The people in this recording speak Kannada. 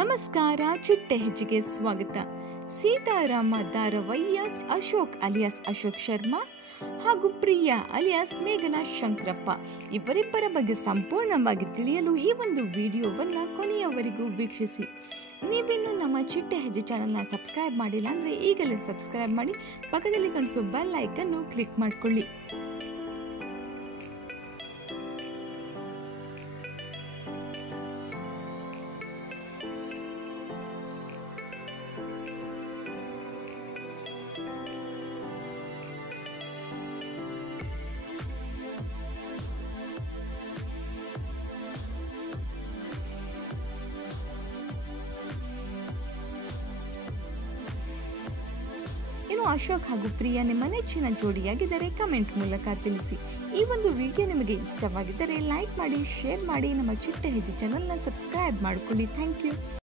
ನಮಸ್ಕಾರ, ಚಿಟ್ಟೆ ಹೆಜ್ಜೆಗೆ ಸ್ವಾಗತ. ಸೀತಾರಾಮ ಧಾರಾವಾಹಿಯ ಅಶೋಕ್ ಅಲಿಯಾಸ್ ಅಶೋಕ್ ಶರ್ಮಾ ಹಾಗೂ ಪ್ರಿಯಾ ಅಲಿಯಾಸ್ ಮೇಘನಾ ಶಂಕರಪ್ಪ ಇವರಿಬ್ಬರ ಬಗ್ಗೆ ಸಂಪೂರ್ಣವಾಗಿ ತಿಳಿಯಲು ಈ ಒಂದು ವಿಡಿಯೋವನ್ನು ಕೊನೆಯವರೆಗೂ ವೀಕ್ಷಿಸಿ. ನೀವಿನ್ನು ನಮ್ಮ ಚಿಟ್ಟೆ ಹೆಜ್ಜೆ ಚಾನಲ್ನ ಸಬ್ಸ್ಕ್ರೈಬ್ ಮಾಡಿಲ್ಲ ಅಂದರೆ ಈಗಲೇ ಸಬ್ಸ್ಕ್ರೈಬ್ ಮಾಡಿ, ಪಕ್ಕದಲ್ಲಿ ಕಾಣಿಸೋ ಬೆಲ್ ಐಕನ್ನು ಕ್ಲಿಕ್ ಮಾಡಿಕೊಳ್ಳಿ. ಇನ್ನು ಅಶೋಕ್ ಹಾಗೂ ಪ್ರಿಯಾ ನಿಮ್ಮ ನೆಚ್ಚಿನ ಜೋಡಿಯಾಗಿದ್ದರೆ ಕಮೆಂಟ್ ಮೂಲಕ ತಿಳಿಸಿ. ಈ ಒಂದು ವಿಡಿಯೋ ನಿಮಗೆ ಇಷ್ಟವಾಗಿದ್ದರೆ ಲೈಕ್ ಮಾಡಿ, ಶೇರ್ ಮಾಡಿ, ನಮ್ಮ ಚಿಟ್ಟೆ ಹೆಜ್ಜೆ ಚಾನಲ್ನ ಸಬ್ಸ್ಕ್ರೈಬ್ ಮಾಡಿಕೊಳ್ಳಿ. Thank you.